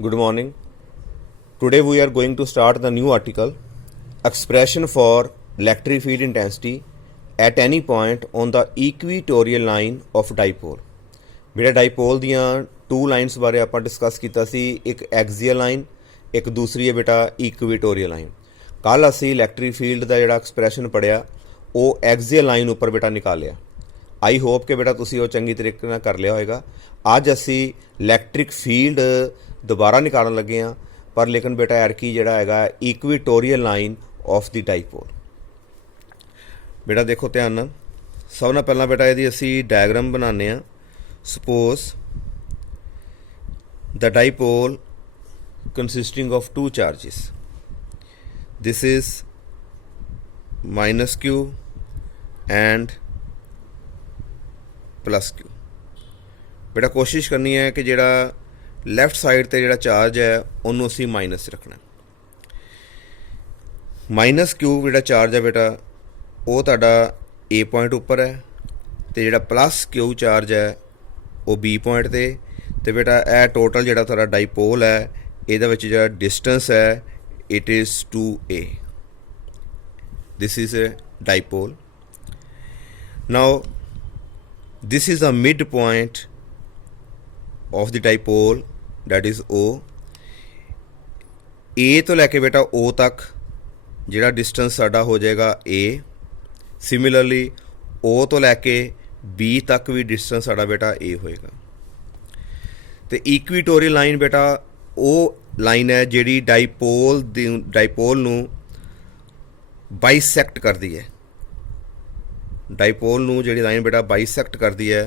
Good morning. Today we are going to start the new article, expression for electric field intensity at any point on the equatorial line of dipole. बेटा dipole ਦੀਆਂ to lines ਬਾਰੇ ਆਪਾਂ discuss ਕੀਤਾ ਸੀ, ਇੱਕ axial line, ਇੱਕ ਦੂਸਰੀ ਹੈ ਬੇਟਾ ਇਕੁਏਟੋਰੀਅਲ ਲਾਈਨ। ਕੱਲ ਅਸੀਂ ਇਲੈਕਟ੍ਰਿਕ ਫੀਲਡ ਦਾ ਜਿਹੜਾ ਐਕਸਪ੍ਰੈਸ਼ਨ ਪੜਿਆ ਉਹ ਐਕਸੀਅਲ ਲਾਈਨ ਉੱਪਰ ਬੇਟਾ ਨਿਕਾਲਿਆ। आई होप कि बेटा तुसी वो चंगी तरीके नाल कर लिया होएगा। अज असी इलैक्ट्रिक फील्ड दोबारा निकालन लगे हाँ, पर लेकिन बेटा एरकी जिहड़ा हैगा इक्वेटोरीअल लाइन ऑफ द डाइपोल। बेटा देखो ध्यान नाल, सब नाल पहला बेटा इहदी असी डायग्राम बनाने आ। Suppose the dipole consisting of two charges, this is minus Q and plus Q. बेटा कोशिश करनी है कि जिहड़ा लैफ्ट साइड ते जिहड़ा चार्ज है उन्होंने असीं माइनस रखना। माइनस क्यू जिहड़ा चार्ज है बेटा वो तुहाडा ए पॉइंट उपर है, तो जिहड़ा प्लस क्यू चार्ज है वो बी पॉइंट ते। तो बेटा यह टोटल जिहड़ा तुहाडा डाइपोल है इहदे विच जिहड़ा डिस्टेंस है it is 2a। This is a dipole. Now this is the midpoint of the dipole, that is O। A तो लैके बेटा O तक जिहड़ा डिस्टेंस साडा हो जाएगा A। सिमिलरली O तो लैके B तक भी डिस्टेंस साडा बेटा A होएगा। तो इक्वेटोरीअल लाइन बेटा वो लाइन है जिहड़ी डाइपोल नूं बाइसैक्ट करदी है। डाइपोल नूं जिहड़ी लाइन बेटा बाइसैक्ट करती है,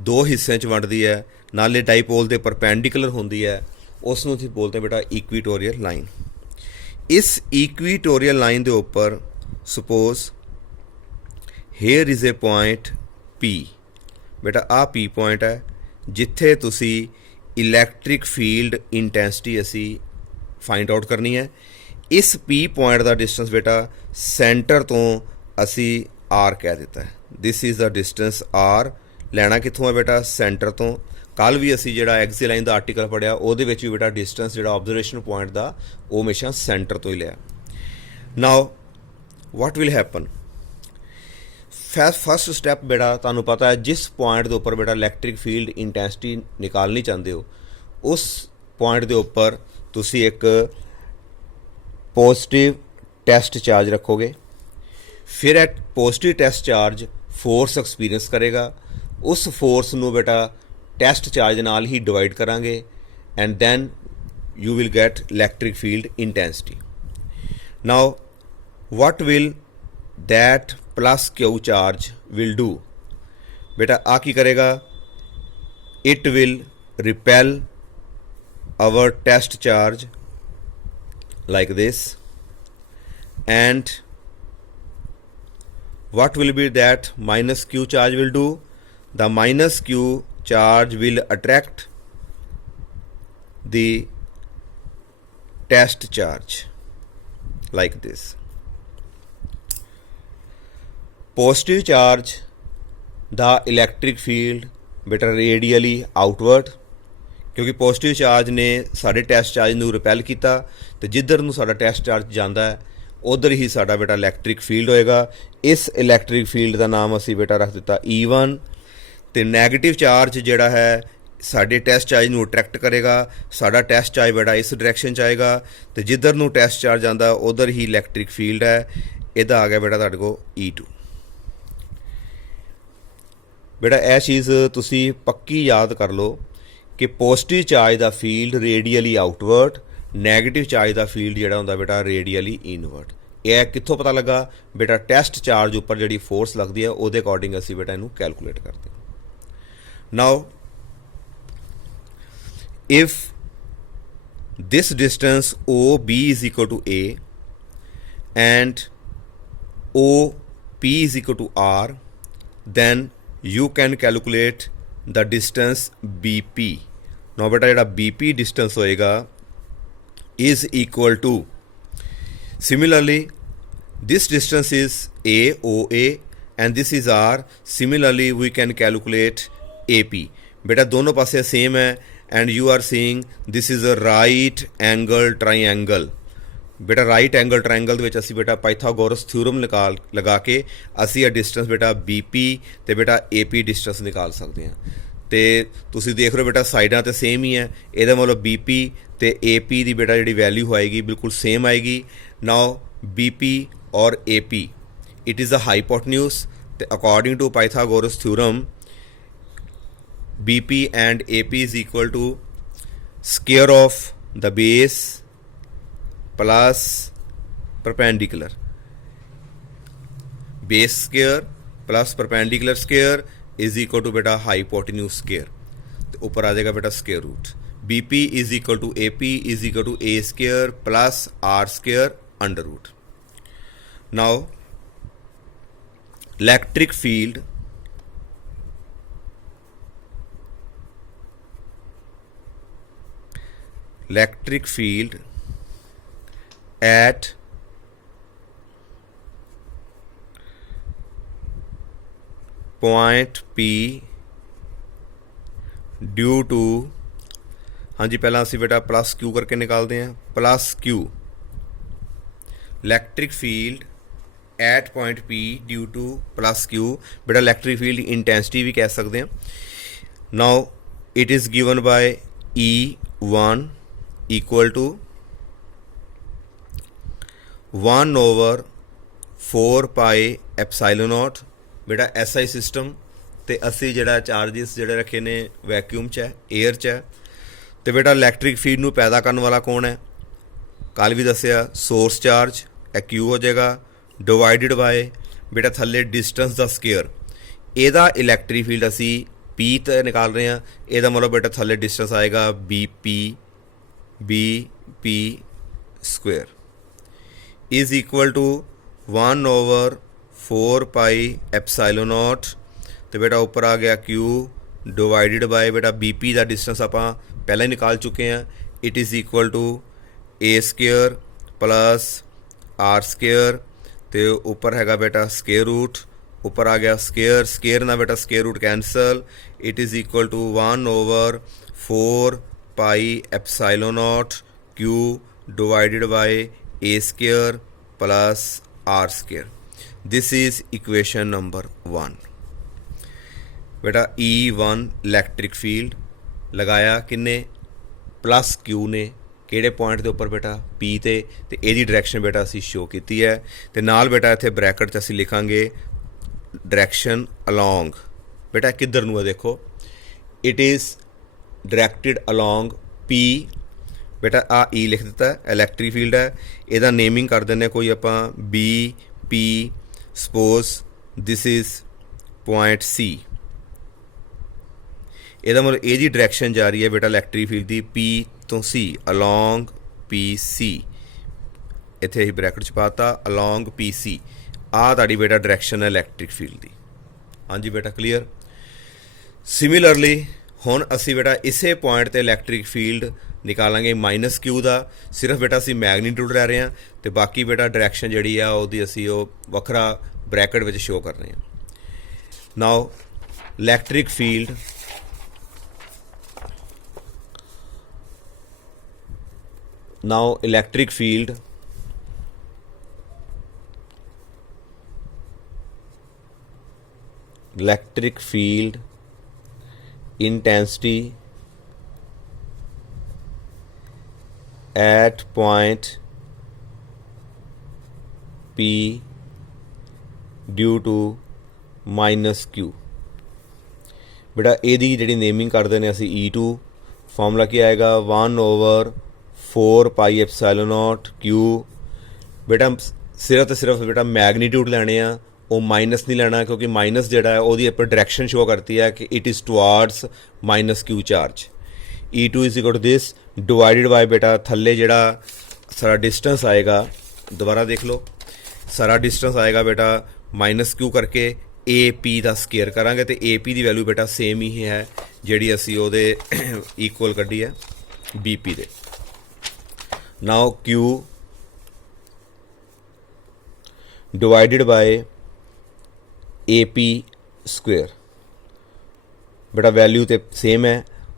दो हिस्सों च वंडदी है, नाले डाइपोल दे परपेंडिकुलर होंदी है, उस नूं असीं बोलते हैं बेटा इक्वेटोरीअल लाइन। इस इक्वेटोरीअल लाइन दे उपर suppose here is a point P। बेटा आ P पॉइंट है जिथे तुसी इलैक्ट्रिक फील्ड इंटेंसिटी असी फाइंड आउट करनी है। इस P पॉइंट का डिस्टेंस बेटा सेंटर तो असी R कह दिता है। This is the distance R। लैना कित्थों है बेटा सेंटर तो। कल भी असी जिहड़ा एक्सियल लाइन का आर्टिकल पढ़िया उहदे विच भी बेटा डिस्टेंस जिहड़ा ऑब्जर्वेशन पॉइंट का वो हमेशा सेंटर तो ही लिया। Now what will happen, first step बेटा तुहानूं पता है जिस पॉइंट के उपर बेटा इलैक्ट्रिक फील्ड इंटेंसिटी निकालनी चाहते हो उस पॉइंट के उपर तुसी एक पॉजिटिव टेस्ट चार्ज रखोगे। फिर at positive test charge force experience करेगा, उस फोर्स नू बेटा टेस्ट चार्ज नाल ही डिवाइड करांगे and then you will get electric field intensity. Now what will that plus Q charge will do, बेटा आ की करेगा, it will repel our test charge like this and what will be that minus q charge will do, the minus q charge will attract the test charge like this। positive charge the electric field बेटा radially outward, क्योंकि positive charge ने साढ़े test charge नूं repel किया, तो जिधर नूं साडा टेस्ट चार्ज जाता है उधर ही साडा बेटा इलैक्ट्रिक फील्ड होएगा। इस इलैक्ट्रिक फील्ड का नाम असी बेटा रख दिता E1। तो नैगेटिव चार्ज जिहड़ा है साडे टेस्ट चार्ज नूं अट्रैक्ट करेगा, साडा टेस्ट चार्ज बेटा इस डायरैक्शन च आएगा, तो जिधर नूं टेस्ट चार्ज आंदा उधर ही इलैक्ट्रिक फील्ड है। इहदा आ गया बेटा तुहाडे कोल E2। बेटा यह चीज़ तुसी पक्की याद कर लो कि पॉजिटिव चार्ज का field radially outward, negative charge का फील्ड जिहड़ा हुंदा बेटा रेडियली इनवर्ड। यह कित्थों पता लगा, बेटा टेस्ट चार्ज उपर जिहड़ी फोर्स लगती है उहदे अकॉर्डिंग असीं बेटा इहनूं कैलकुलेट करते हैं। Now if this distance OB is equal to A and OP is equal to R, then you can calculate the distance BP। Now बेटा जिहड़ा BP डिस्टेंस होएगा is equal to, similarly this distance is AOA and this is R। similarly we can calculate AP। बेटा दोनों पासे same है, and you are seeing this is a right angle triangle. बेटा right angle triangle ਦੇ ਵਿੱਚ ਅਸੀਂ ਬੇਟਾ Pythagoras theorem ਲਗਾ ਕੇ ਅਸੀਂ ਇਹ ਡਿਸਟੈਂਸ ਬੇਟਾ BP ਤੇ ਬੇਟਾ AP ਡਿਸਟੈਂਸ ਨਿਕਾਲ ਸਕਦੇ ਹਾਂ। ਤੇ ਤੁਸੀਂ ਦੇਖ ਰਹੇ ਹੋ ਬੇਟਾ ਸਾਈਡਾਂ ਤੇ ਸੇਮ ਹੀ ਹੈ, ਇਹਦਾ ਮਤਲਬ BP ਤੇ AP ਦੀ ਬੇਟਾ ਜਿਹੜੀ ਵੈਲਿਊ ਆਏਗੀ ਬਿਲਕੁਲ ਸੇਮ ਆਏਗੀ। ਨਾਓ BP ਔਰ AP it is a hypotenuse ਤੇ according to Pythagoras theorem BP and AP is equal to square of the base plus perpendicular. Base square plus perpendicular square is equal to बेटा hypotenuse square. तो ऊपर आ जाएगा बेटा square root. BP is equal to AP is equal to A square plus R square under root. Now electric field at point P due to हाँ जी पहला ਅਸੀਂ बेटा plus Q करके निकालते हैं plus Q electric field at point P due to plus Q बेटा electric field intensity भी कह सकते हैं। Now it is given by E1 equal to 1/4 pi epsilon naught बेटा SI सिस्टम ਤੇ ਅਸੀਂ ਜਿਹੜਾ ਚਾਰजेस ਜਿਹੜੇ ਰੱਖੇ ਨੇ ਵੈਕਿਊਮ 'ਚ ਹੈ 에ਅਰ 'ਚ ਹੈ। ਤੇ बेटा ਇਲੈਕਟ੍ਰਿਕ ਫੀਲਡ ਨੂੰ ਪੈਦਾ ਕਰਨ ਵਾਲਾ ਕੌਣ ਹੈ? ਕੱਲ੍ਹ ਵੀ ਦੱਸਿਆ ਸੋਰਸ ਚਾਰਜ ਇਹ Q ਹੋ ਜਾਏਗਾ ਡਿਵਾਈਡਡ ਬਾਏ बेटा ਥੱਲੇ ਡਿਸਟੈਂਸ ਦਾ ਸਕੁਅਰ। ਇਹਦਾ ਇਲੈਕਟ੍ਰਿਕ ਫੀਲਡ ਅਸੀਂ P ਤੇ ਨਿਕਾਲ ਰਹੇ ਹਾਂ, ਇਹਦਾ ਮਤਲਬ बेटा ਥੱਲੇ ਡਿਸਟੈਂਸ ਆਏਗਾ BP square is equal to 1/4 pi epsilon naught ਤੇ बेटा ਉੱਪਰ ਆ ਗਿਆ Q ਡਿਵਾਈਡਡ ਬਾਏ बेटा BP ਦਾ ਡਿਸਟੈਂਸ ਆਪਾਂ ਪਹਿਲਾਂ ਹੀ ਨਿਕਾਲ ਚੁੱਕੇ ਹਾਂ। It is equal to A square plus R square ਤੇ ਉੱਪਰ ਹੈਗਾ बेटा ਸਕੁਅਰ ਰੂਟ, ਉੱਪਰ ਆ ਗਿਆ ਸਕੁਅਰ ਨਾਲ बेटा square root cancel. It is equal to 1/4 pi epsilon naught Q divided by A square plus R square. This is equation number 1. बेटा E1 इलैक्ट्रिक फील्ड लगाया किन्ने प्लस Q ने ਕਿਹੜੇ ਪੁਆਇੰਟ ਦੇ ਉੱਪਰ बेटा P ਤੇ ਇਹਦੀ ਡਾਇਰੈਕਸ਼ਨ बेटा ਅਸੀਂ ਸ਼ੋ ਕੀਤੀ ਹੈ ਤੇ ਨਾਲ बेटा ਇੱਥੇ ਬ੍ਰੈਕਟ 'ਚ ਅਸੀਂ ਲਿਖਾਂਗੇ ਡਾਇਰੈਕਸ਼ਨ ਅਲੋਂਗ। बेटा ਕਿੱਧਰ ਨੂੰ ਹੈ ਦੇਖੋ ਇਟ ਇਜ਼ ਡਾਇਰੈਕਟਿਡ ਅਲੋਂਗ P बेटा आ E लिख दिता है इलैक्ट्रिक फील्ड है, ਇਹਦਾ नेमिंग कर देने कोई ਆਪਾਂ BP suppose this is point C। ਇਹਦਾ ਮਤਲਬ ਇਹਦੀ ਡਾਇਰੈਕਸ਼ਨ ਜਾ ਰਹੀ ਹੈ बेटा ਇਲੈਕਟ੍ਰਿਕ ਫੀਲਡ ਦੀ P ਤੋਂ C ਅਲੋਂਗ PC। ਇੱਥੇ ਅਸੀਂ ਬ੍ਰੈਕਟ 'ਚ ਪਾਤਾ ਅਲੋਂਗ PC। ਆ ਤੁਹਾਡੀ बेटा ਡਾਇਰੈਕਸ਼ਨ ਹੈ ਇਲੈਕਟ੍ਰਿਕ ਫੀਲਡ ਦੀ। ਹਾਂਜੀ बेटा ਕਲੀਅਰ। ਸਿਮਿਲਰਲੀ ਹੁਣ ਅਸੀਂ बेटा ਇਸੇ ਪੁਆਇੰਟ ਤੇ ਇਲੈਕਟ੍ਰਿਕ ਫੀਲਡ ਨਿਕਾਲਾਂਗੇ ਮਾਈਨਸ Q ਦਾ। ਸਿਰਫ बेटा ਅਸੀਂ ਮੈਗਨੀਟਿਊਡ ਲੈ ਰਹੇ ਹਾਂ ਤੇ ਬਾਕੀ बेटा ਡਾਇਰੈਕਸ਼ਨ ਜਿਹੜੀ ਆ ਉਹਦੀ ਅਸੀਂ ਉਹ ਵੱਖਰਾ ਬ੍ਰੈਕਟ ਵਿੱਚ ਸ਼ੋ ਕਰ ਰਹੇ ਹਾਂ। Now electric field intensity at point P due to minus Q। बेटा ਇਹਦੀ ਜਿਹੜੀ ਨੇਮਿੰਗ ਕਰਦੇ ਨੇ ਅਸੀਂ E2 ਫਾਰਮੂਲਾ ਕੀ ਆਏਗਾ 1/4 ਪਾਈ ਐਪਸਾਈਲਨ ਨੋਟ Q। बेटा ਸਿਰਫ ਤੇ ਸਿਰਫ बेटा ਮੈਗਨੀਟਿਊਡ ਲੈਣੇ ਆ, ਉਹ ਮਾਈਨਸ ਨਹੀਂ ਲੈਣਾ ਕਿਉਂਕਿ ਮਾਈਨਸ ਜਿਹੜਾ ਹੈ ਉਹਦੀ ਆਪਾਂ ਡਾਇਰੈਕਸ਼ਨ ਸ਼ੋ ਕਰਤੀ ਹੈ ਕਿ it is towards minus Q charge. E2 is equal to this divided by बेटा थल्ले ਜਿਹੜਾ ਸਾਰਾ ਡਿਸਟੈਂਸ ਆਏਗਾ ਦੁਬਾਰਾ ਦੇਖ ਲਓ ਸਾਰਾ ਡਿਸਟੈਂਸ ਆਏਗਾ बेटा ਮਾਈਨਸ Q ਕਰਕੇ AP ਦਾ ਸਕੁਅਰ ਕਰਾਂਗੇ ਤੇ AP ਦੀ ਵੈਲਿਊ बेटा ਸੇਮ ਹੀ ਹੈ ਜਿਹੜੀ ਅਸੀਂ ਉਹਦੇ ਇਕੁਅਲ ਕੱਢੀ ਹੈ BP ਦੇ। ਨਾਓ Q divided by AP square बेटा वैल्यू तो सेम है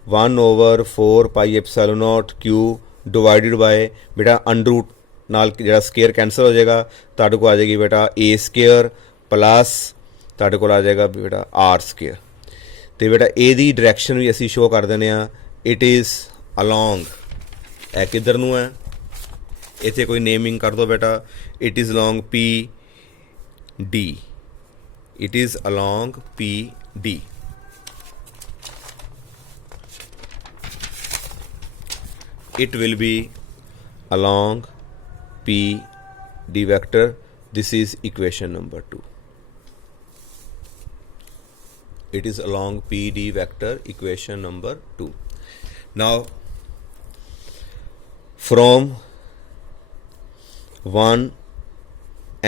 1/4 पाई epsilon not Q divided by बेटा अंडर रूट नाल जिहड़ा स्केयर कैंसल हो जाएगा, तुहाडे कोल आ जाएगी बेटा ए स्केयर प्लस तुहाडे कोल आ जाएगा बेटा आर स्केयर। तो बेटा ए दी डायरैक्शन भी असी शो कर देने आ, इट इज़ अलोंग, ए किधर नूं है, इत्थे कोई नेमिंग कर दो बेटा, it is along P D, it is along P D. It will be along P D vector. This is equation number 2. It is along P D vector, equation number 2. Now from 1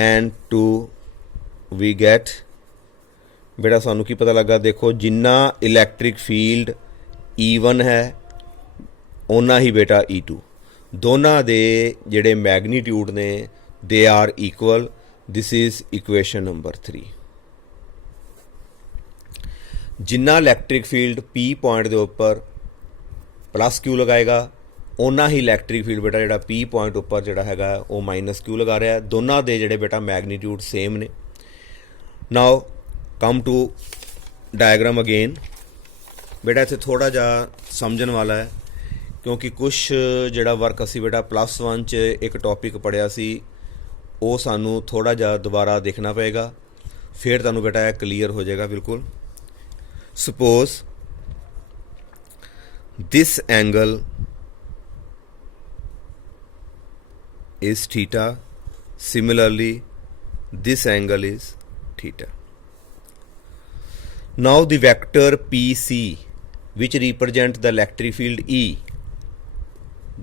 and 2 we get बेटा सानू की पता लगा, देखो जिन्ना electric field E1 है उन्ना ही बेटा E2, दोनों दे जिहड़े मैगनीट्यूड ने they are equal. This is equation number 3। जिन्ना इलैक्ट्रिक फील्ड P पॉइंट के उपर प्लस क्यू लगाएगा उन्ना ही इलैक्ट्रिक फील्ड बेटा जिहड़ा P पॉइंट उपर जिहड़ा हैगा वो माइनस क्यू लगा रहा है। दोनों दे जिहड़े बेटा मैगनीट्यूड सेम ने। Now come to diagram again. बेटा इत्थे थोड़ा जिहा समझण वाला है, क्योंकि कुछ जिहड़ा वर्क असी बेटा +1 च एक टॉपिक पढ़िया सी, वो सानू थोड़ा जिहा दोबारा देखना पएगा, फिर तुहानू बेटा यह क्लीयर हो जाएगा बिल्कुल। Suppose this angle is theta, similarly this angle is theta. Now the vector PC which represent the electric field E,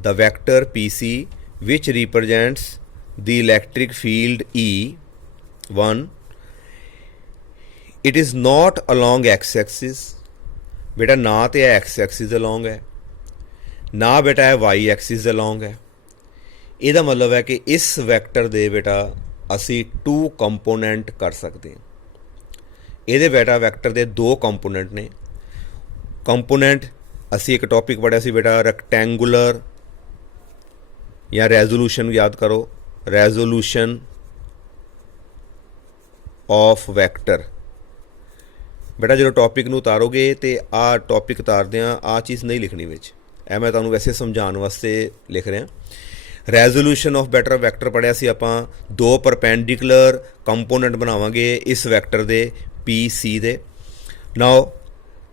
the vector PC which represents the electric field E1, it is not along x-axis, बेटा ना तो यह x-axis along है, ना बेटा यह y-axis along है। ਇਹਦਾ मतलब है कि इस वैक्टर दे बेटा असी 2 कंपोनेंट कर सकते हैं। ਇਹਦੇ बेटा वैक्टर दे 2 कंपोनेंट ने। कंपोनेंट असी एक टॉपिक पढ़िया सी बेटा रैक्टेंगुलर या रेजोल्यूशन, याद करो रेजोल्यूशन ऑफ वैक्टर। बेटा जो टॉपिक नूं उतारोगे तो आ टॉपिक उतारदे आ चीज़ नहीं लिखनी विच, ए मैं तुहानूं वैसे समझाने वास्ते लिख रहा। रेजोल्यूशन ऑफ बैटर वैक्टर पढ़िया सी आपां, 2 परपेंडिकुलर कंपोनेंट बनावांगे इस वैक्टर दे PC दे। नाउ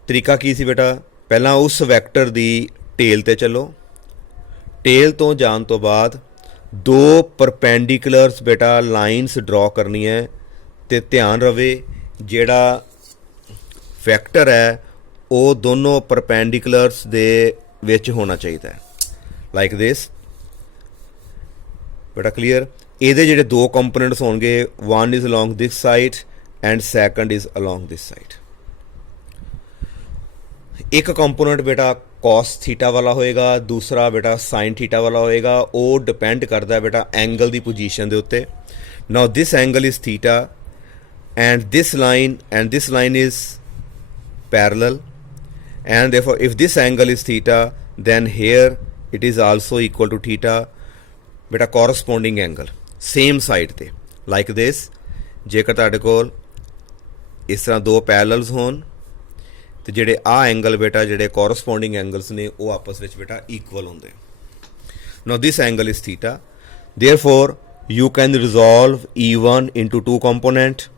तरीका की सी बेटा, पहला उस वैक्टर दी टेल ते चलो, टेल तो जान तो बाद 2 परपेंडिकुलर्स बेटा लाइनस ड्रॉ करनी है। तो ध्यान रवे जेड़ा वैक्टर है वो दोनों परपेंडिकुलर्स दे विच होना चाहिए, लाइक दिस बेटा क्लीयर। ਇਹਦੇ ਜਿਹੜੇ 2 ਕੰਪੋਨੈਂਟਸ ਹੋਣਗੇ, one is along this side and second is along this side. एक कंपोनेंट बेटा कॉस थीटा वाला होएगा, दूसरा बेटा साइन थीटा वाला होएगा। वो डिपेंड करता है बेटा एंगल की पोजीशन के उत्ते। Now this angle is theta and this line is parallel and therefore if this angle is theta then here it is also equal to theta बेटा corresponding angle same side ते like this। जेकर तुहाडे कोल इस तरह 2 parallels होन तो जेडे आ angle बेटा जेडे corresponding एंगल्स ने वो आपस में बेटा इक्वल होंगे। now this angle is theta, therefore you can resolve E1 into 2 component।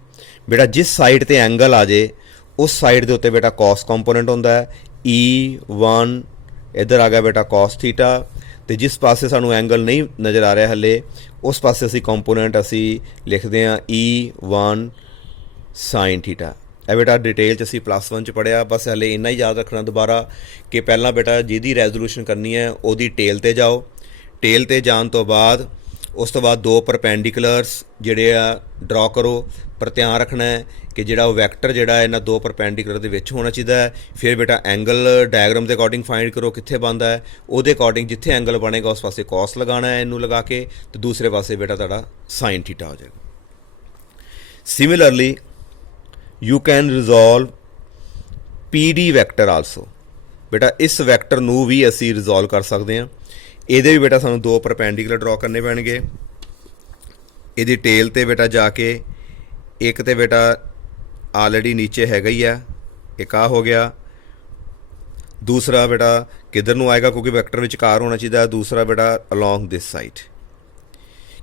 बेटा जिस साइड ते एंगल आ जाए उस साइड के उत्ते बेटा cos कंपोनेंट होंदा है, E1 इधर आ गया बेटा cos थीटा। तो जिस पासे सानू एंगल नहीं नज़र आ रहा हले उस पासे असी कंपोनेंट असी लिखते हैं E1 साइन थीटा। ਇਹ बेटा डिटेल असी +1 च पढ़िया, बस हले इन्ना ही याद रखना दोबारा कि पहला बेटा जिहदी रेजोल्यूशन करनी है उहदी टेल ते जाओ, टेल ते जान तो बाद उस तो बाद 2 परपेंडिकुलर्स जिहड़े आ ड्रॉ करो। पर ध्यान रखना है कि जिहड़ा वैक्टर जिहड़ा इन्हां 2 परपेंडिकुलर दे विच होना चाहिए है। फिर बेटा एंगल डायग्राम के अकॉर्डिंग फाइंड करो कित्थे बनता है, उहदे अकॉर्डिंग जिथे एंगल बनेगा उस पासे कॉस लगाना है इनू लगा के, तो दूसरे पासे बेटा तुहाडा साइन थीटा हो जाएगा। Similarly you can resolve PD vector also. बेटा इस वैक्टर ਨੂੰ ਵੀ ਅਸੀਂ ਰਿਜ਼ੋਲਵ ਕਰ ਸਕਦੇ ਹਾਂ। ਇਹਦੇ ਵੀ ਬੇਟਾ ਸਾਨੂੰ ਦੋ ਪਰਪੈਂਡੀਕੂਲਰ ਡਰਾ ਕਰਨੇ ਪੈਣਗੇ। ਇਹਦੀ ਟੇਲ ਤੇ ਬੇਟਾ ਜਾ ਕੇ ਇੱਕ ਤੇ ਬੇਟਾ ਆਲਰੇਡੀ ਨੀਚੇ ਹੈਗਾ ਹੀ ਆ, ਇੱਕ ਆ ਹੋ ਗਿਆ। ਦੂਸਰਾ ਬੇਟਾ ਕਿੱਧਰ ਨੂੰ ਆਏਗਾ ਕਿਉਂਕਿ ਵੈਕਟਰ ਵਿਚਕਾਰ ਹੋਣਾ ਚਾਹੀਦਾ। ਦੂਸਰਾ ਬੇਟਾ ਅਲੋਂਗ ਦਿਸ ਸਾਈਡ,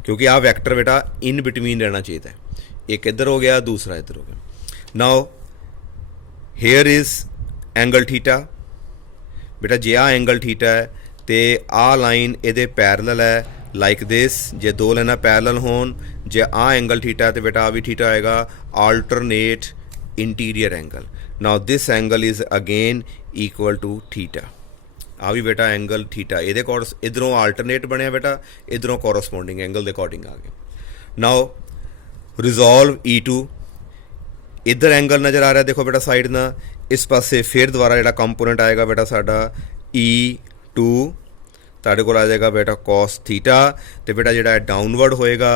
ਕਿਉਂਕਿ ਆਹ ਵੈਕਟਰ ਬੇਟਾ ਇਨ ਬਿਟਵੀਨ ਰਹਿਣਾ ਚਾਹੀਦਾ। ਇੱਕ ਇੱਧਰ ਹੋ ਗਿਆ, ਦੂਸਰਾ ਇੱਧਰ ਹੋ ਗਿਆ। ਨਾਓ ਹੇਅਰ ਇਜ਼ ਐਂਗਲ ਥੀਟਾ। बेटा जे आ एंगल थीटा है तो आ लाइन ये पैरल है लाइक दिस। जे दो लाइना पैरल होन, जे आ एंगल थीटा है तो बेटा आ भी थीटा आएगा। Alternate interior angle. Now this angle is again equal to theta. आ भी बेटा एंगल थीटा ये इधरों आल्टरनेट बनया बेटा, इधरों कोरसपोंडिंग एंगल के अकॉर्डिंग आ गया। Now resolve E2। इधर एंगल नज़र आ रहा है देखो बेटा साइड ना, इस पासे फिर दोबारा जो कंपोनेंट आएगा बेटा साडा E2 तुहाडे कोल आ जाएगा बेटा cos थीटा। तो बेटा जो डाउनवर्ड होएगा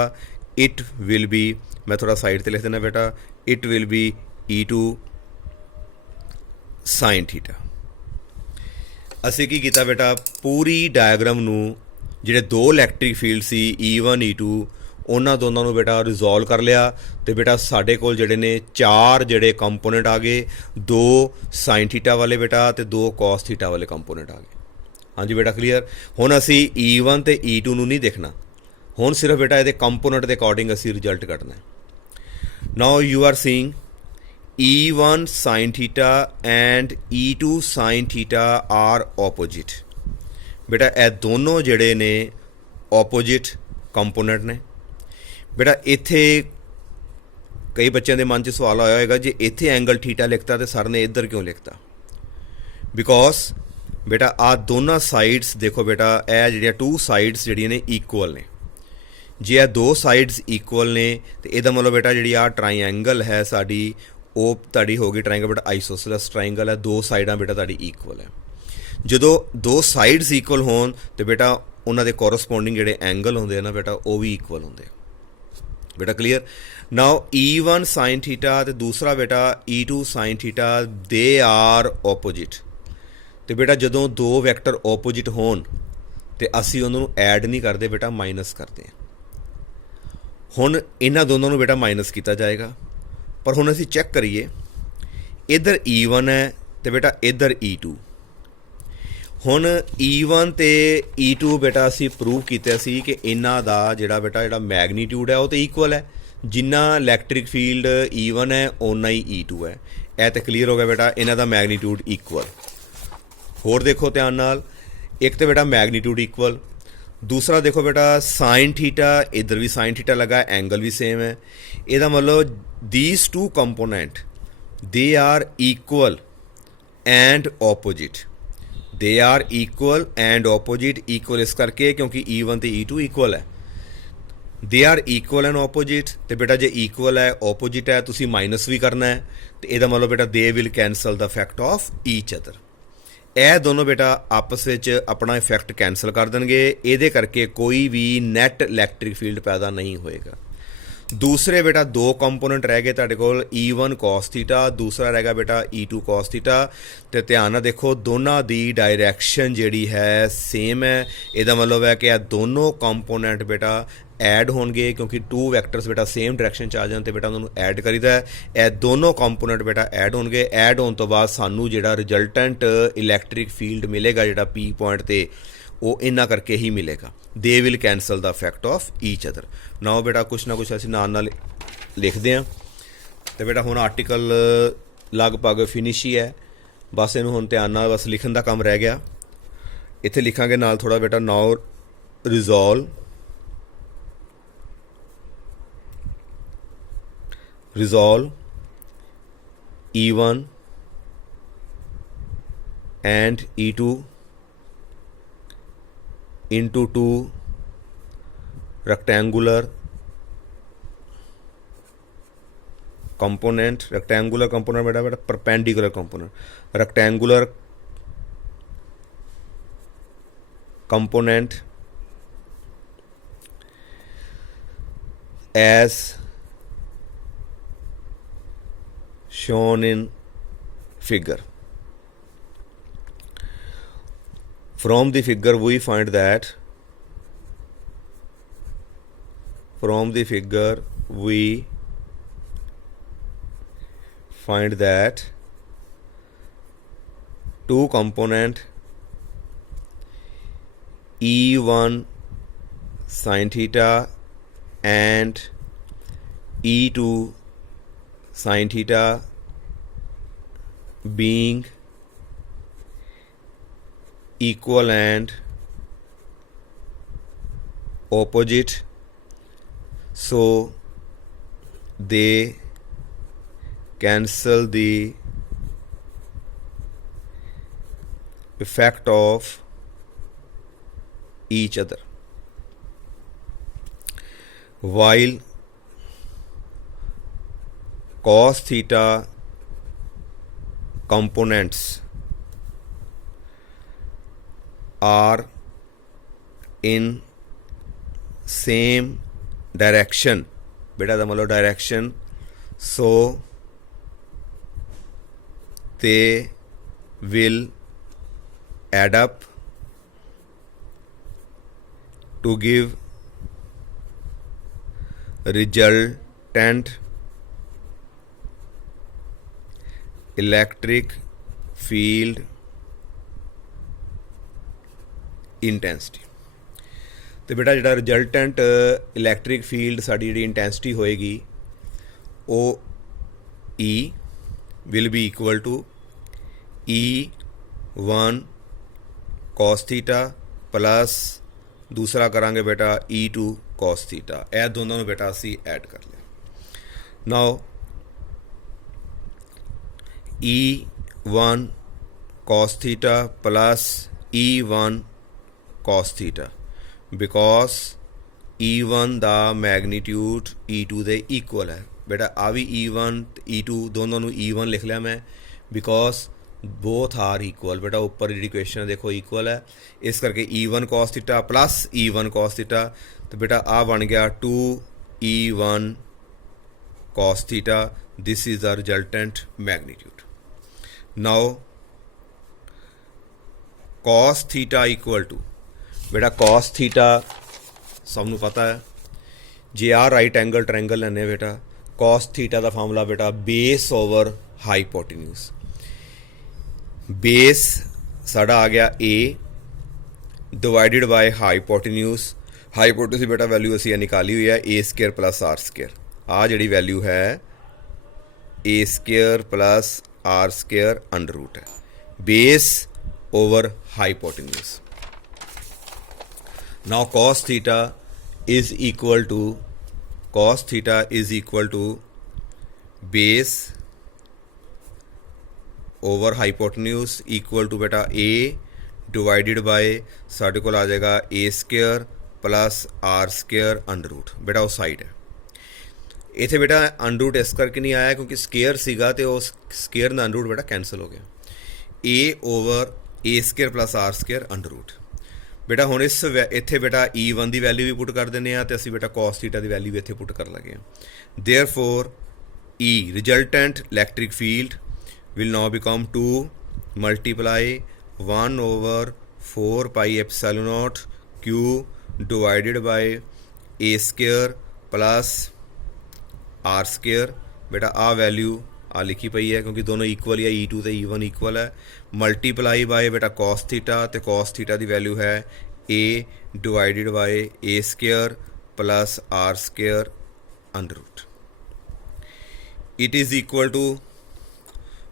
इट विल बी, मैं थोड़ा साइड ते लिख देना बेटा, it will be E2 sin theta. असी की कीता बेटा पूरी डायग्राम नू जिहड़े दो इलैक्ट्रिक फील्ड सी E1 E2 ਉਹਨਾਂ ਦੋਨਾਂ ਨੂੰ बेटा रिजोल्व कर लिया। तो बेटा साढ़े कोल जिहड़े ने चार जिहड़े कंपोनेंट आ गए, दो साइन थीटा वाले बेटा तो दो कॉस थीटा वाले कंपोनेंट आ गए। हाँ जी बेटा क्लीयर। हुण असी E1 तो E2 नूं नहीं देखना, हुण सिर्फ बेटा ये कंपोनेंट के अकॉर्डिंग असी रिजल्ट कढना है। Now you are seeing E1 sine theta and E2 sine theta are opposite. बेटा ये दोनों जिहड़े ने ऑपोजिट कंपोनेंट ने। बेटा इत्थे कई बच्चों के मन च सवाल आया होगा जी इत्थे एंगल थीटा लिखता तो सर ने इधर क्यों लिखता। बिकॉज बेटा आ दोनों साइड्स देखो बेटा यह जी टू साइड्स जी ने ईक्वल ने। जे आ दो साइड्स ईक्वल ने तो यदा मतलब बेटा जी आ ट्राईएंगल है साड़ी वो ताड़ी होगी ट्राईएंगल बेटा आइसोसेलेस ट्राईएंगल है, दो साइडां बेटा ताड़ी ईक्वल है। जो दो साइड्स ईक्वल होन तो बेटा उन्होंने कोरसपोंडिंग जोड़े एंगल होंगे ना बेटा वो भी ईक्वल होंगे। बेटा clear. Now E1 sine theta तो दूसरा बेटा E2 sine theta they are opposite. तो बेटा जो दो वैक्टर ऑपोजिट होन तो असी उन्होंने ऐड नहीं करते बेटा माइनस करते हैं। हुण इन्हां दोनों नूं बेटा माइनस किया जाएगा, पर हुण असी चैक करिए इधर E1 है तो बेटा इधर E2। हुण E1 ते E2 बेटा असी प्रूव किया सी कि इन्हां दा जिहड़ा बेटा जिहड़ा मैगनीट्यूड है वो तो ईक्वल है। जिन्ना इलैक्ट्रिक फील्ड E1 है उन्ना ही E2 है। यह तो क्लीयर हो गया बेटा इन्हां दा मैगनीट्यूड ईक्वल। होर देखो ध्यान नाल, एक तो बेटा मैगनीट्यूड ईक्वल, दूसरा देखो बेटा साइन थीटा, इधर भी साइन थीटा लगा, एंगल भी सेम है। इसदा मतलब these two component they are equal and opposite. They are equal and opposite. Equal इस करके क्योंकि E1 तो E2 इक्वल है। They are equal and opposite. तो बेटा जे इक्वल है ऑपोजिट है तुसी माइनस भी करना है, तो यदा मतलब बेटा they will cancel the effect of each other. यह दोनों बेटा आपस में अपना इफैक्ट कैंसल कर देंगे, ये करके कोई भी नैट इलैक्ट्रिक फील्ड पैदा नहीं होएगा। दूसरे बेटा दो कंपोनेंट रह गए तुहाडे कोल E1 cos थीटा, दूसरा रहेगा बेटा E2 cos थीटा। तो ध्यान नाल देखो दोनों की डायरैक्शन जिहड़ी है सेम है। इसदा मतलब है कि दोनों कंपोनेंट बेटा ऐड होणगे क्योंकि टू वैक्टर्स बेटा सेम डायरैक्शन च आ जाण ते बेटा उन्होंने ऐड करीदा है। यह दोनों कंपोनेंट बेटा ऐड होणगे। ऐड होने तो बाद सानू जिहड़ा रिजल्टेंट इलैक्ट्रिक फील्ड मिलेगा जिहड़ा P पॉइंट ते वो इन्ना करके ही मिलेगा। They will cancel the effect of each other. Now बेटा कुछ ना कुछ असीं नाल लिखते हैं। तो बेटा हुण आर्टिकल लगभग फिनिश ही है, बस इनू हुण ध्यान नाल बस लिखण दा काम रह गया। इत्थे लिखांगे नाल थोड़ा बेटा now resolve E1 and E2 into two rectangular component बेटा perpendicular component, rectangular component as shown in figure। from the figure we find that two component E1 sin theta and E2 sin theta being equal and opposite, so they cancel the effect of each other, while cos theta components are in same direction, बेटा दा मतलब direction, so they will add up to give resultant electric field intensity। तो बेटा जिहड़ा resultant electric field साडी जिहड़ी intensity होएगी ਉਹ E will be equal to E1 cos theta plus दूसरा करांगे बेटा E2 cos theta। ਇਹ ਦੋਨਾਂ ਨੂੰ बेटा ਅਸੀਂ ਐਡ ਕਰ ਲਿਆ। ਨਾਓ E1 cos theta plus E1 cos theta, because E1 the magnitude E2 ਦੇ ਇਕੁਅਲ ਹੈ। बेटा आ भी E1 E2 दोनों ਨੂੰ E1 लिख लिया मैं, बिकॉज बोथ आर इक्वल। बेटा ऊपर जी इक्वेशन देखो इक्वल है, इस करके E1 cos theta plus E1 cos theta, तो बेटा आ बन गया 2E1 cos theta. This is the resultant magnitude. Now cos theta equal to, बेटा cos थीटा सबनों पता है, जे आ राइट एंगल ट्रायंगल लेने बेटा cos थीटा का फार्मूला बेटा बेस ओवर हाइपोटेन्यूज। बेस साड़ा आ गया A divided by hypotenuse. Hypotenuse बेटा वैल्यू असी निकाली हुई है A² प्लस R²। आ जी वैल्यू है A² plus R² under root है, base over hypotenuse. Now cos theta is equal to base over hypotenuse equal to बेटा A डिवाइडेड बाय साढ़े को आ जाएगा A² plus R² under root. बेटा उस side है इतने बेटा अंडर रूट इस करके नहीं आया क्योंकि स्केयर सीगा तो उस स्केयर का अंडर रूट बेटा कैंसल हो गया। A over A² plus R² under root. बेटा हुण इस इत्थे बेटा E1 की वैल्यू भी पुट कर देने तो असीं बेटा cos थीटा की वैल्यू भी इत्थे पुट कर लगे। Therefore E resultant electric field will now become 2 multiply 1 over 4 pi epsilon not Q divided by A² plus R²। बेटा आ वैल्यू आ लिखी पई है क्योंकि दोनों इक्वल ही है, E2 तो E1 इक्वल है। मल्टीप्लाई बाय बेटा cos थीटा, तो cos थीटा की वैल्यू है A divided by A² plus R² under root. It is equal to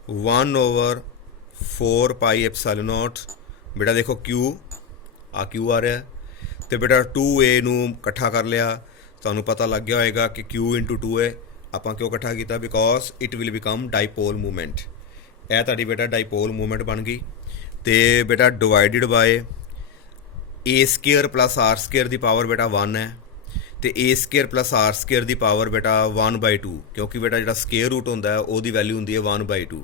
1 over 4 pi epsilon naught. बेटा देखो Q आ रहा है, तो बेटा 2A नूं इकट्ठा कर लिया, तुहानूं पता लग गया होएगा कि Q इंटू 2A आपां क्यों इकट्ठा किया, because it will become dipole movement. यह तुहाडी बेटा डाईपोल मूवमेंट बन गई। तो बेटा divided by A² plus R² की पावर बेटा 1 है, तो A² प्लस R² की पावर बेटा 1/2, क्योंकि बेटा जो स्केयर रूट होंदा है वो वैल्यू होंदी है 1/2।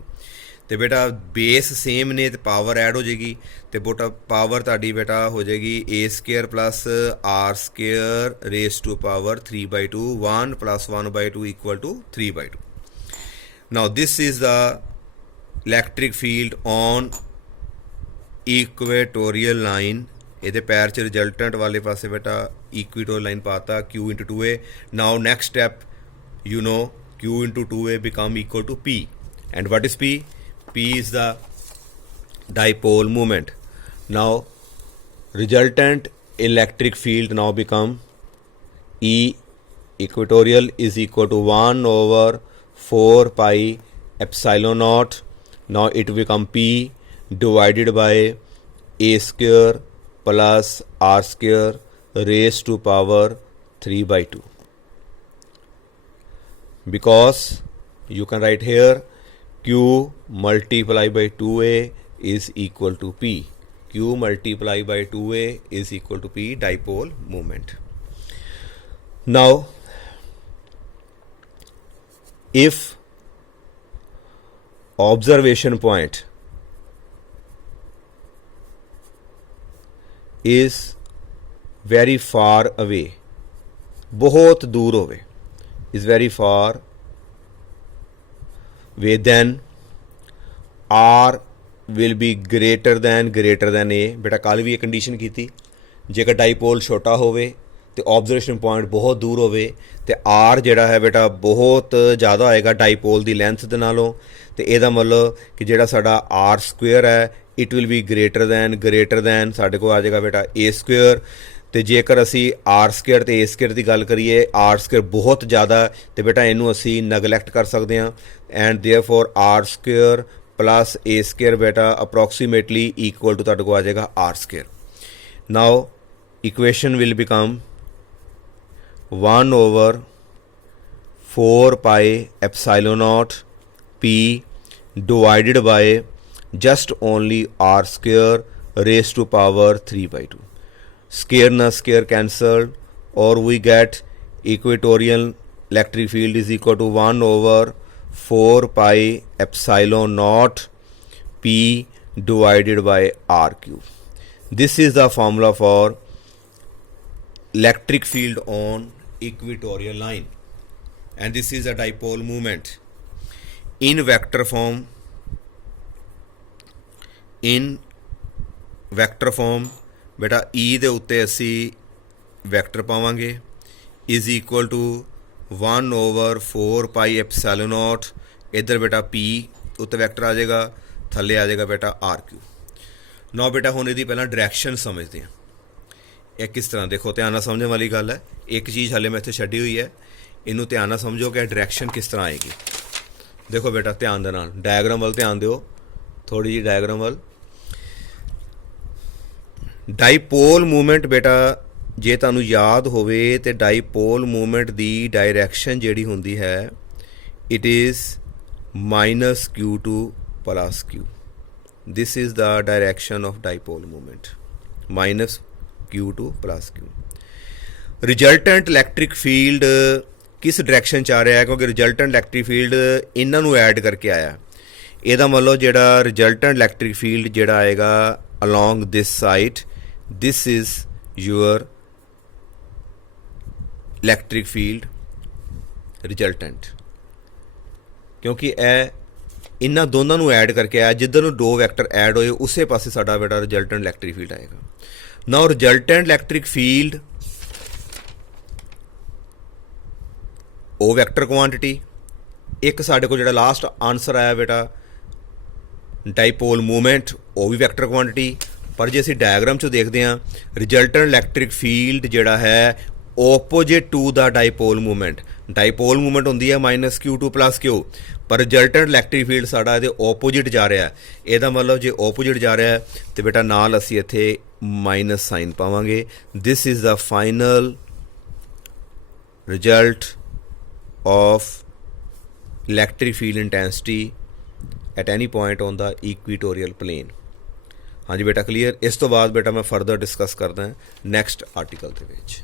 तो बेटा बेस सेम ने तो पावर ऐड हो जाएगी, तो बेटा पावर ताड़ी बेटा हो जाएगी A² plus R² raise to power 3/2। 1 plus 1/2 equal to 3/2। Now this is the electric field on equatorial line, ਇਹਦੇ ਪੈਰ 'ਚ ਰਿਜਲਟੈਂਟ ਵਾਲੇ ਪਾਸੇ ਬੇਟਾ ਇਕੁਏਟੋਰੀਅਲ ਲਾਈਨ ਪਾਤਾ Q into 2A. Now next step you know Q into 2A become equal to P. And what is P? P is the dipole moment. Now resultant electric field now become E equatorial is equal to 1 over 4 pi epsilon naught. Now it become P divided by A square plus R square raised to power 3 by 2. Because you can write here Q multiplied by 2A is equal to P. Q multiplied by 2A is equal to P, dipole moment. Now if observation point is very far away, बहुत दूर होवे, is very far away, then R will be greater than A. बेटा कल भी ये condition की थी, जेकर डाईपोल छोटा होवे तो ऑब्जर्वेशन पॉइंट बहुत दूर होवे तो R जिहड़ा है बेटा बहुत ज़्यादा होएगा डाईपोल की लेंथ दे नालों, तो ਇਹਦਾ मतलब कि जिहड़ा साडा R स्क्वेयर है it will be greater than साडे को आ जाएगा बेटा A स्क्वेयर। तो जेकर असी R स्केयर तो A स्केयर की गल करिए, R स्केयर बहुत ज़्यादा तो बेटा इनू असी नगलैक्ट कर सकते हैं, and therefore R square plus A square बेटा अप्रॉक्सीमेटली इक्वल टू तुहाडे को आ जाएगा R square. Now equation will become 1 over 4 pi epsilon naught P divided by just only R square raised to power 3 by 2. Square na square cancelled, or we get equatorial electric field is equal to 1 over 4 pi epsilon naught P divided by R cube. This is the formula for electric field on equatorial line, and this is a dipole moment in vector form. In vector form बेटा E ਦੇ ਉੱਤੇ ਅਸੀਂ vector ਪਾਵਾਂਗੇ is equal to 1 over 4 pi epsilon naught, ਇੱਧਰ बेटा P ਉੱਤੇ vector ਆ ਜਾਏਗਾ, ਥੱਲੇ ਆ ਜਾਏਗਾ बेटा R क्यू। ਨਾ बेटा ਹੁਣ ਇਹਦੀ ਪਹਿਲਾਂ ਡਾਇਰੈਕਸ਼ਨ ਸਮਝਦੇ ਹਾਂ। ਇਹ ਕਿਸ ਤਰ੍ਹਾਂ ਦੇਖੋ, ਧਿਆਨ ਨਾਲ ਸਮਝਣ ਵਾਲੀ ਗੱਲ ਹੈ। ਇੱਕ ਚੀਜ਼ ਹਾਲੇ ਮੈਂ ਇੱਥੇ ਛੱਡੀ ਹੋਈ ਹੈ, ਇਹਨੂੰ ਧਿਆਨ ਨਾਲ ਸਮਝੋ ਕਿ ਡਾਇਰੈਕਸ਼ਨ ਕਿਸ ਤਰ੍ਹਾਂ ਆਏਗੀ। ਦੇਖੋ बेटा ਧਿਆਨ ਦੇ ਨਾਲ ਡਾਇਗਰਾਮ ਵੱਲ ਧਿਆਨ ਦਿਓ, ਥੋੜੀ ਜਿਹੀ ਡਾਇਗਰਾਮ ਵੱਲ। डाईपोल मूवमेंट बेटा जे तुहानूं याद होवे तो डाईपोल मूवमेंट की डायरैक्शन जिहड़ी हुंदी है it is -q2 + q. This is the direction of dipole movement, -q2 + q. Resultant electric field किस डायरैक्शन च आ रहा है, क्योंकि रिजल्टेंट इलैक्ट्रिक फील्ड इन्हां नूं ऐड करके आया। ਇਹਦਾ मतलब ਜਿਹੜਾ रिजल्टेंट इलैक्ट्रिक फील्ड ਜਿਹੜਾ आएगा along this side, this is your electric field resultant, क्योंकि इन्हां दोनों नूं ऐड करके आया, जिधर नूं दो वैक्टर ऐड होए उसे पासे साडा बेटा रिजल्टेंट इलैक्ट्रिक फील्ड आएगा। नाउ रिजल्टेंट इलैक्ट्रिक फील्ड ओ वैक्टर क्वांटिटी, एक साडे को जिहड़ा लास्ट आंसर आया बेटा डाईपोल मूवमेंट वो भी वैक्टर क्वांटिटी। पर जे असीं डायग्राम चो देखते हैं रिजल्टेंट इलैक्ट्रिक फील्ड जिहड़ा है opposite to the dipole movement. Dipole movement होंदी है -q2 + q, पर रिजल्टेंट इलैक्ट्रिक फील्ड साडा इहदे ओपोजिट जा रहा है। ਇਹਦਾ मतलब जे ओपोजिट जा रहा है तो बेटा नाल असीं इत्थे माइनस साइन पावांगे। This is the final result of electric field intensity at any point on the equatorial plane. हाँ जी बेटा क्लीयर। इस तो बाद बेटा मैं फर्दर डिस्कस करदा नैक्सट आर्टिकल दे विच।